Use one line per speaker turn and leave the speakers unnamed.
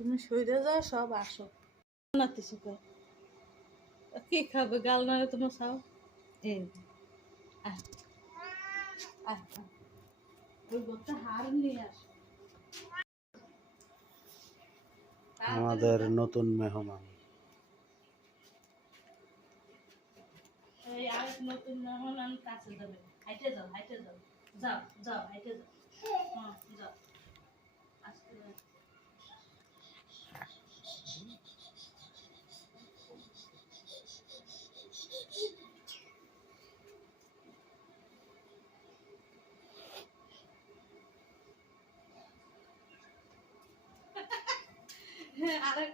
তুমি সইরে যাও সব আসো। নাতি শিখো কি খাবে? গাল নাড়ে তোমার সাও আসো।
আমাদের নতুন মেহমান।
এই আরেক নতুন মেহমান কাছে যাবে। হাইটে যাও হাইটে যাও। যাও যাও হাইটে যাও। হ্যাঁ যাও। And